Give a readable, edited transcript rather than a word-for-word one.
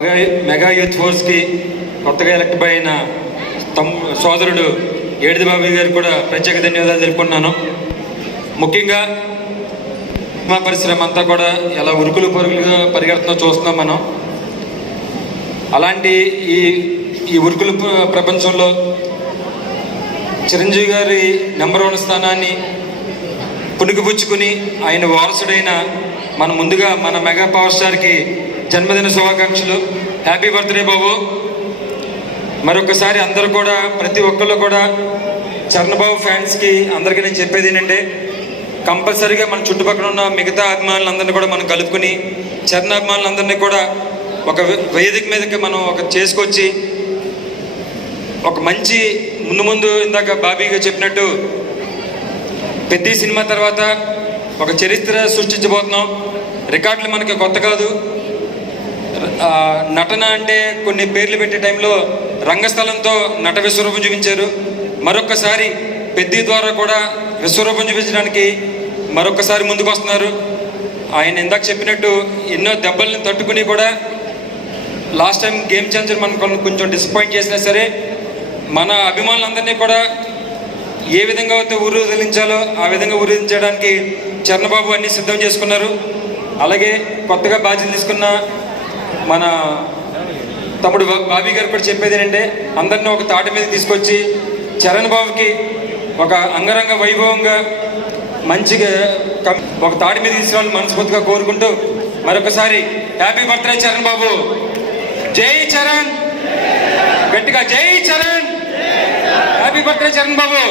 Mega youth ఫోర్స్కి కొత్తగా elect అయిన సోదరుడు ఏడిది బాబు గారికి కూడా ప్రత్యేక ధన్యవాదాలు తెలుపుకున్నాను. ముఖ్యంగా సినిమా పరిశ్రమ అంతా కూడా ఎలా ఉరుకులు పరుగులుగా పరిగెడుతుందో చూస్తున్నాం మనం. అలాంటి ఈ ఉరుకులు ప్రపంచంలో చిరంజీవి గారి నెంబర్ 1 స్థానాన్ని పుణికిపుచ్చుకుని ఆయన వారసుడైన ముందుగా మన మెగా పవర్ స్టార్కి జన్మదిన శుభాకాంక్షలు. హ్యాపీ బర్త్డే బాబు. మరొకసారి అందరూ కూడా ప్రతి ఒక్కళ్ళు కూడా చరణబాబు ఫ్యాన్స్కి అందరికీ నేను చెప్పేది ఏంటంటే, కంపల్సరీగా మన చుట్టుపక్కల ఉన్న మిగతా అభిమానులందరినీ కూడా మనం కలుపుకొని చరణ అభిమానులందరినీ కూడా ఒక వేదిక మీదకి మనం చేసుకొచ్చి ఒక మంచి ముందు ఇందాక బాబీగా చెప్పినట్టు పెద్ద సినిమా తర్వాత ఒక చరిత్ర సృష్టించబోతున్నాం. రికార్డులు మనకి కొత్త కాదు. నటన అంటే కొన్ని పేర్లు పెట్టే టైంలో రంగస్థలంతో నట విశ్వరూపం చూపించారు. మరొక్కసారి పెద్ద ద్వారా కూడా విశ్వరూపం చూపించడానికి మరొకసారి ముందుకు వస్తున్నారు. ఆయన ఇందాక చెప్పినట్టు ఎన్నో దెబ్బల్ని తట్టుకుని కూడా లాస్ట్ టైం గేమ్ చేంజర్ మనకు కొంచెం డిసప్పాయింట్ చేసినా సరే మన అభిమానులందరినీ కూడా ఏ విధంగా అయితే ఊరేగించాలో ఆ విధంగా ఊరేగించడానికి చరణబాబు అన్ని సిద్ధం చేసుకున్నారు. అలాగే కొత్తగా బాధ్యత తీసుకున్న మన తమ్ముడు బాబీ గారు కూడా చెప్పేది ఏంటంటే, అందరినీ ఒక తాటి మీద తీసుకొచ్చి చరణ్ బాబుకి ఒక అంగరంగ వైభవంగా మంచిగా ఒక తాటి మీద తీసుకురావాలని మనస్ఫూర్తిగా కోరుకుంటూ మరొకసారి హ్యాపీ బర్త్డే చరణ్ బాబు. జై చరణ్, గట్టిగా జై చరణ్. హ్యాపీ బర్త్డే చరణ్ బాబు.